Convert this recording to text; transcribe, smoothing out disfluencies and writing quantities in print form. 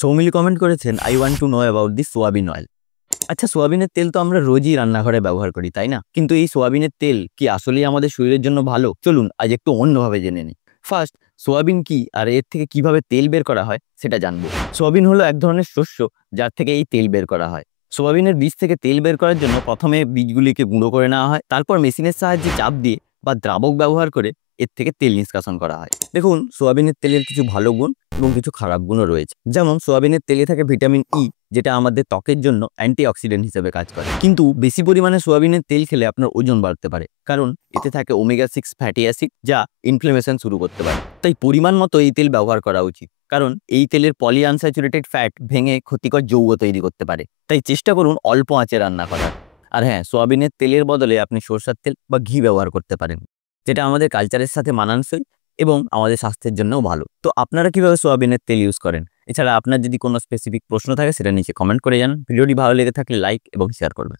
Soumili comment করেছেন, I want to know about the soybean oil. আচ্ছা, সোয়াবিনের তেল তো আমরা রোজই রান্নাঘরে ব্যবহার করি, তাই না? কিন্তু এই সোয়াবিনের তেল কি আসলেই আমাদের শরীরের জন্য ভালো? চলুন আজ একটু অন্যভাবে জেনে নিই। ফার্স্ট, সোয়াবিন কি আর এর থেকে কিভাবে তেল বের করা হয় সেটা জানবো। সোয়াবিন হলো এক ধরনের শস্য যার থেকে এই তেল বের করা হয়। সোয়াবিনের বীজ থেকে তেল বের করার জন্য প্রথমে বীজগুলিকে গুঁড়ো করে নেওয়া হয়, তারপর মেশিনের সাহায্যে চাপ দিয়ে বা দ্রাবক ব্যবহার করে এর থেকে তেল নিষ্কাশন করা হয়। দেখুন, সোয়াবিনের তেলের কিছু ভালো গুণ এবং কিছু খারাপ গুণও রয়েছে। যেমন সোয়াবিনের তেলে থাকে ভিটামিন ই, যেটা আমাদের ত্বকের জন্য অ্যান্টিঅক্সিডেন্ট হিসেবে কাজ করে। কিন্তু বেশি পরিমাণে সোয়াবিনের তেল খেলে আপনার ওজন বাড়তে পারে, কারণ এতে থাকে ওমেগা 6 ফ্যাটি অ্যাসিড, যা ইনফ্লামেশন শুরু করতে পারে। তাই পরিমাণ মতো এই তেল ব্যবহার করা উচিত, কারণ এই তেলের পলি আনস্যাচুরেটেড ফ্যাট ভেঙে ক্ষতিকর যৌগ তৈরি করতে পারে। তাই চেষ্টা করুন অল্প আঁচে রান্না করার। আর হ্যাঁ, সোয়াবিনের তেলের বদলে আপনি সরষের তেল বা ঘি ব্যবহার করতে পারেন, যেটা আমাদের কালচারের সাথে মানানসই এবং আমাদের স্বাস্থ্যের জন্যও ভালো। তো আপনারা কিভাবে সোয়াবিনের তেল ইউজ করেন? এছাড়া আপনার যদি কোনো স্পেসিফিক প্রশ্ন থাকে সেটা নিচে কমেন্ট করে জানান। ভিডিওটি ভালো লেগে থাকলে লাইক এবং শেয়ার করবেন।